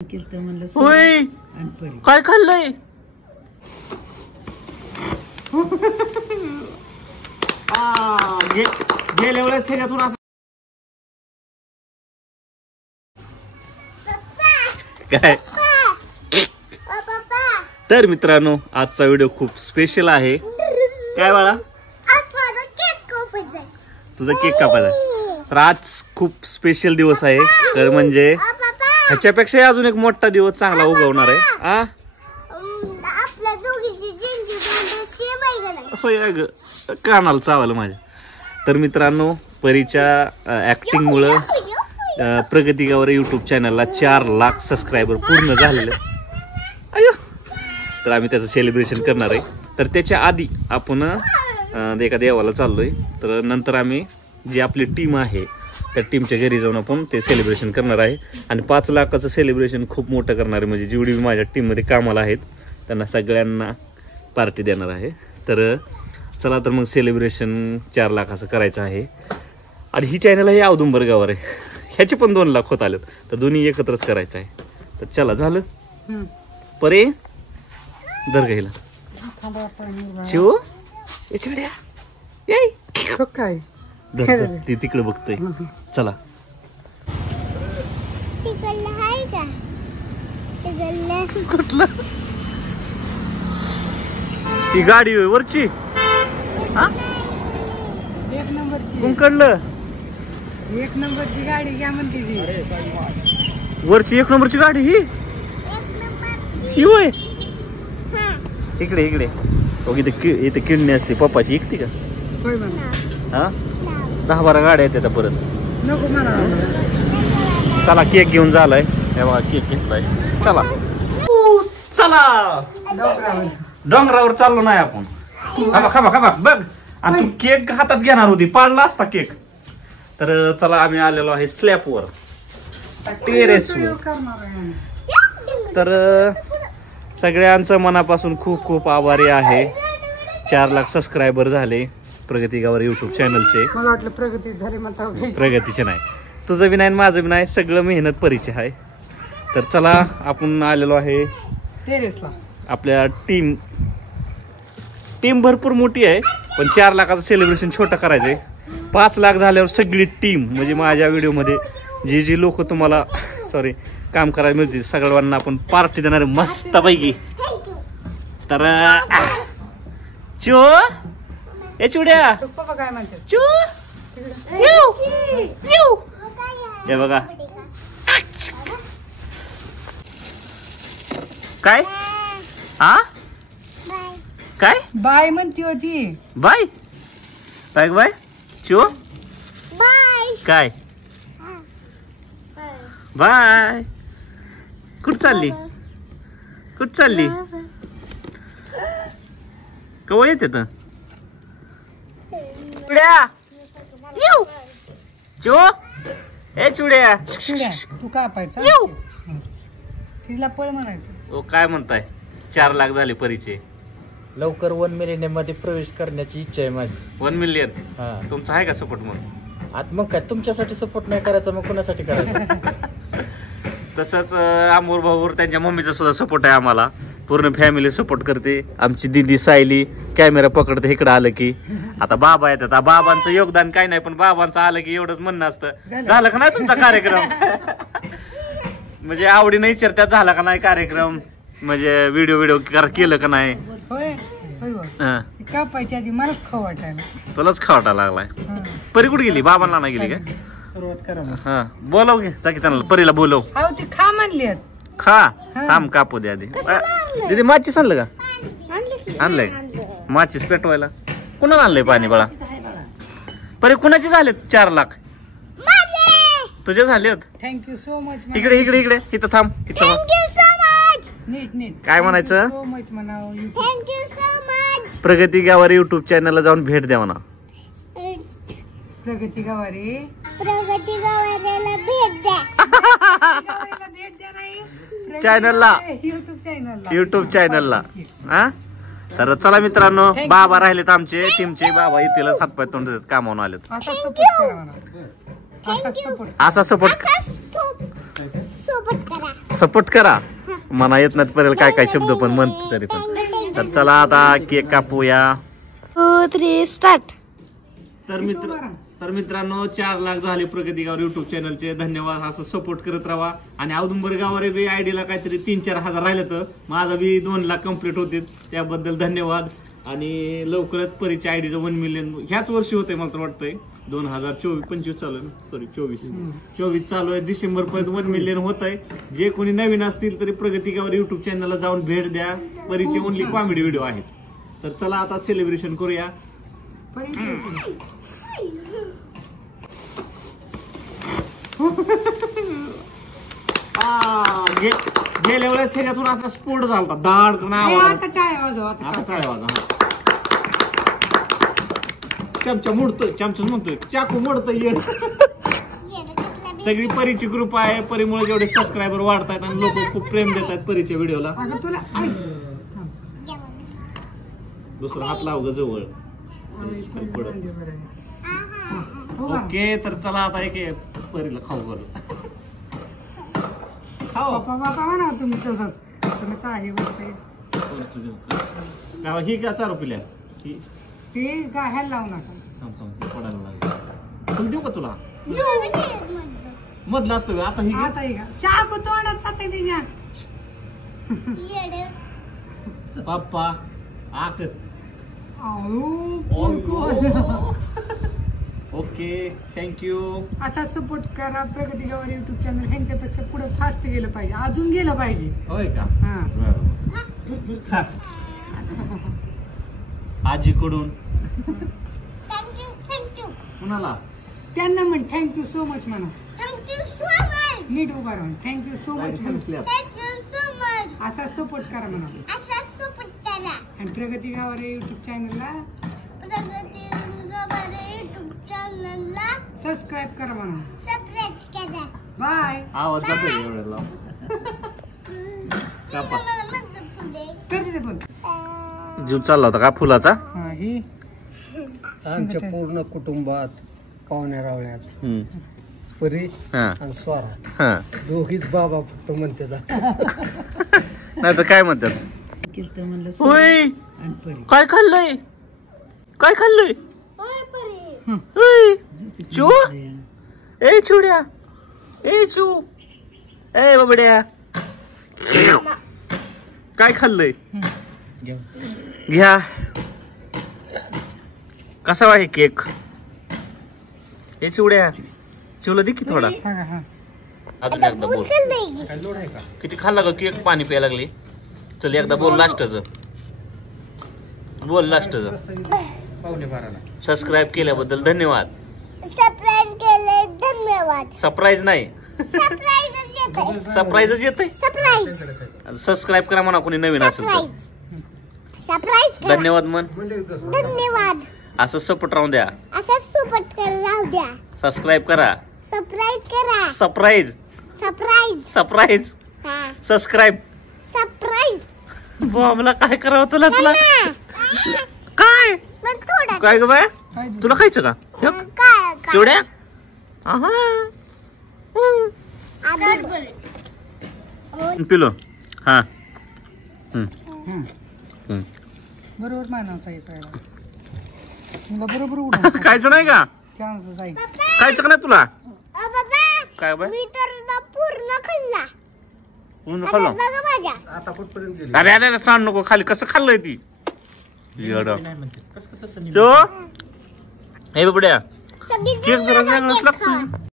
होय काय खाल्लंय? गेल्या वेळेस ह्याच्यातून असं काय. तर मित्रांनो आजचा व्हिडिओ खूप स्पेशल आहे. काय बाळा तुझा केक कापायचा? तर आज खूप स्पेशल दिवस आहे. तर म्हणजे ह्याच्यापेक्षा अजून एक मोठा दिवस चांगला उगवणार आहे. होय ग कानाला चावलं माझ्या. तर मित्रांनो परीच्या ऍक्टिंग मुळे प्रगती गावरे युट्यूब चॅनलला 4 लाख सबस्क्रायबर पूर्ण झालेले. तर आम्ही त्याचं सेलिब्रेशन करणार आहे. तर त्याच्या आधी आपण एका देवाला चाललोय. तर नंतर आम्ही जी आपली टीम आहे त्या टीमच्या घरी जाऊन आपण ते सेलिब्रेशन करणार आहे. आणि 5 लाखाचं सेलिब्रेशन खूप मोठं करणार आहे. म्हणजे जेवढी माझ्या टीममध्ये कामाला आहेत त्यांना सगळ्यांना पार्टी देणार आहे. तर चला तर मग सेलिब्रेशन 4 लाखाचं करायचं आहे. आणि ही चॅनल आहे औदुंबर गावावर आहे. ह्याचे पण 2 लाख होत आलेत. तर दोन्ही एकत्रच करायचं आहे. तर चला झालं परे धर घ्यायला शिव याच्याकडे काय ती तिकडे बघतोय. चला कुठलं ती गाडी वरची एक नंबरची कुंकडलं 1 नंबरची गाडी घ्या म्हणते ती. वरची 1 नंबरची गाडी ही होय. इकडे इकडे इथे किडनी असते पप्पाची. इकती का? होय म्हणा. हा 10-12 गाड्या आहेत त्या परत. नको म्हणा. चला केक घेऊन झालाय. केक घेतलाय. चला चला डोंगरावर चाललो नाही आपण. खाबा खाबा खाबा बघ. आणि तू केक हातात घेणार होती पाडला असता केक. तर चला आम्ही आलेलो आहे स्लॅबवर टेरेसवर. तर सगळ्यांचं मनापासून खूप खूप आभारी आहे. 4 लाख सबस्क्रायबर झाले प्रगती गावर युट्यूब चॅनलचे. मला वाटलं प्रगती झाली म्हणता. प्रगतीचे नाही, तुझं बी नाही माझं बी नाही, सगळं मेहनत परिचय आहे. तर चला आपण आलेलो आहे टेरेसला. आपल्या टीम भरपूर मोठी आहे. पण 4 लाखाचं सेलिब्रेशन छोटं करायचंय. 5 लाख झाल्यावर सगळी टीम म्हणजे माझ्या व्हिडिओमध्ये जी लोक तुम्हाला काम करायला मिळतील सगळ्यांना आपण पार्टी देणार मस्त पैकी. तर चो ए चिवड्या पप्पा काय म्हणतात चू हे बघा काय काय बाय म्हणती होती. बाय बाय बाय चो बाय काय बाय. कुठं चालली कवा येते तर चुड्या चो ए चुड्या तू का पाहायचा तिला पळ म्हणायचं. ओ काय म्हणताय 4 लाख झाले परिचय. लवकर 1 मिलियन मध्ये प्रवेश करण्याची इच्छा आहे माझी. 1 मिलियन हा तुमचा आहे का सपोर्ट? मग आता मग काय तुमच्यासाठी सपोर्ट नाही करायचा मग कोणासाठी करायचं? तसंच अमोर भाऊवर त्यांच्या मम्मीचा सुद्धा सपोर्ट आहे आम्हाला. पूर्ण फॅमिली सपोर्ट करते. आमची दीदी सायली कॅमेरा पकडते इकडं आलं की. आता बाबा येतात. बाबांचं योगदान काय नाही पण बाबांचं आलं की एवढंच म्हणणं असतं झालं का नाही तुमचा कार्यक्रम. म्हणजे आवडीने विचारतात झाला का नाही कार्यक्रम, म्हणजे व्हिडिओ केलं का नाही. होय कापायच्या आधी मलाच खाऊ वाटायला. तुलाच खावटा लागलाय. परी कुठे गेली? बाबांना नाही गेली काय? सुरुवात करा. हा बोलव घे जाकी त्यांना परीला बोलव. अहो ती खा म्हणली. खा थांब कापू दे आधी. दीदी माचीस आणलं का? आणलंय माचीस पेटवायला. कुणाला आणलंय पाणी बाळा? परी कुणाचे झालेत 4 लाख? तुझे झाले. Thank you so much. इकडे इकडे इकडे इथं थांब. इथं नीट काय म्हणायचं? सो मच म्हणावं. Thank you so much. प्रगती गावारी युट्यूब चॅनलला जाऊन भेट द्या म्हणा. प्रगती गावारी गावाला भेट द्या. भेट द्या नाही चॅनलला युट्यूब चॅनलला. हा तर चला मित्रांनो बाबा राहिलेत आमचे टीमचे. बाबा येतील हातपाय तोंड देतात कामावून आलेत. असा सपोर्ट करा म्हणा. असा सपोर्ट सोबत करा. सपोर्ट करा. मना येत नाही पर्यंत काय काय शब्द पण म्हणतो तरी पण. तर चला आता केक कापूया. 2, 3 स्टार्ट. तर मित्रांनो 4 लाख झाले प्रगती गाव युट्यूब चॅनलचे. धन्यवाद. असं सपोर्ट करत राहा. आणि औदुंबर गावारे बी आयडीला काहीतरी 3-4 हजार राहिलं तर माझा बी 2 लाख कम्प्लीट होते. त्याबद्दल धन्यवाद. आणि लवकरच परीच्या आयडीचं 1 मिलियन ह्याच वर्षी होतंय मला तर वाटतंय. 2024-25 चालू आहे ना, सॉरी 24 चालू आहे. डिसेंबर पर्यंत 1 मिलियन होत आहे. जे कोणी नवीन असतील तरी प्रगती गावारे युट्यूब चॅनलला जाऊन भेट द्या. परीचे ओनली कॉमेडी व्हिडिओ आहेत. तर चला आता सेलिब्रेशन करूया. गेल्या वेळेस सगळ्यातून असा स्फोट झाला. दाड आता टाळ्या वाजवा. आता टाळ्या वाजा. चमचा मोडतोय, चमचाच म्हणतोय, चाकू मोडतोय. सगळी परीची ग्रुप आहे. परीमुळे जेवढे सबस्क्रायबर वाढतायत आणि लोक खूप प्रेम देत आहेत परीच्या व्हिडिओला. दुसरा हात लाव ग जवळ. ओके तर चला आता एक परीला खाऊ बरं. खाऊ बापा म्हणा तुम्ही तसंच. तुम्ही चाही ही का 4 रुपया ते गाह्याला लावू नका. पडायला लागेल. तुला देऊ का तुला मधलं असतं आता ही आता ही का चाकू तोंडात जाते तिच्या. पप्पा आक. Okay thank you. असा सपोर्ट करा. प्रगती गावारी युट्यूब चॅनल ह्यांच्यापेक्षा पुढे फास्ट गेलं पाहिजे. अजून गेलं पाहिजे. होय का. हा आजीकडून थँक्यू. कुणाला त्यांना म्हण थँक्यू सो मच म्हणा. Thank you so much. नीट उभा राहून थँक्यू सो मच म्हणा. Thank you so much. असा सपोर्ट करा म्हणा. असा सपोर्ट करा. आणि प्रगती गावारी युट्यूब चॅनलला प्रगती गावारे युट्यूब चॅनलला सबस्क्राईब करा म्हणा. सबस्क्राइब करा. बाय. आवाज जातोय एवढ्याला. कापा कधी ते पण जीव चालला होता का फुलाचा. हा ही आमच्या पूर्ण कुटुंबात पाहुण्या रावळ्यात परी हा आणि स्वरा हा दोघीच बाबा फक्त म्हणते. नाही तर काय म्हणतात. होय काय खाल्लंय. काय खाल्लंय. चू ए चुड्या ए चू ए बाबड्या काय खाल्लंय. घ्या. कसा आहे केक. ए चिवड्या चिवला दे की थोडा. अजून एकदा बोल. किती खाल्ला ग केक. पाणी प्यायला लागली. चल एकदा बोल लास्टच. बोल लास्टच. सबस्क्राईब केल्याबद्दल धन्यवाद. सरप्राईज केले धन्यवाद. सरप्राईज नाही सरप्राईजच येतंय. सरप्राईज. सबस्क्राईब करा म्हणा कोणी नवीन असेल तर. सरप्राईज. धन्यवाद मन. धन्यवाद. असं सपोर्ट राहून द्या. असं सोबत कर राहू द्या. सबस्क्राईब करा. सरप्राईज करा. Surprise surprise. सरप्राईज हा सबस्क्राईब. सरप्राईज. मला काय करावं तुला तुला काय पण थोडं काय ग बाय. तुला खायचं का काय चिवड्या. पिलो हा. बरोबर मानावचा येतो. तुला बरोबर उडा खायचं नाही का. चान्स जाईल. खायचं का नाही तुला. बाबा काय बाय मी तर ना पूर्ण खाल्ला. खाल्लं. बघा माझ्या. आता कुठपर्यंत अरे अरे सांग नको. खाली कसं खाल्लंय ती. कसं चो हे बाबड्या सगळी केक जरा वेगळाच लागतो.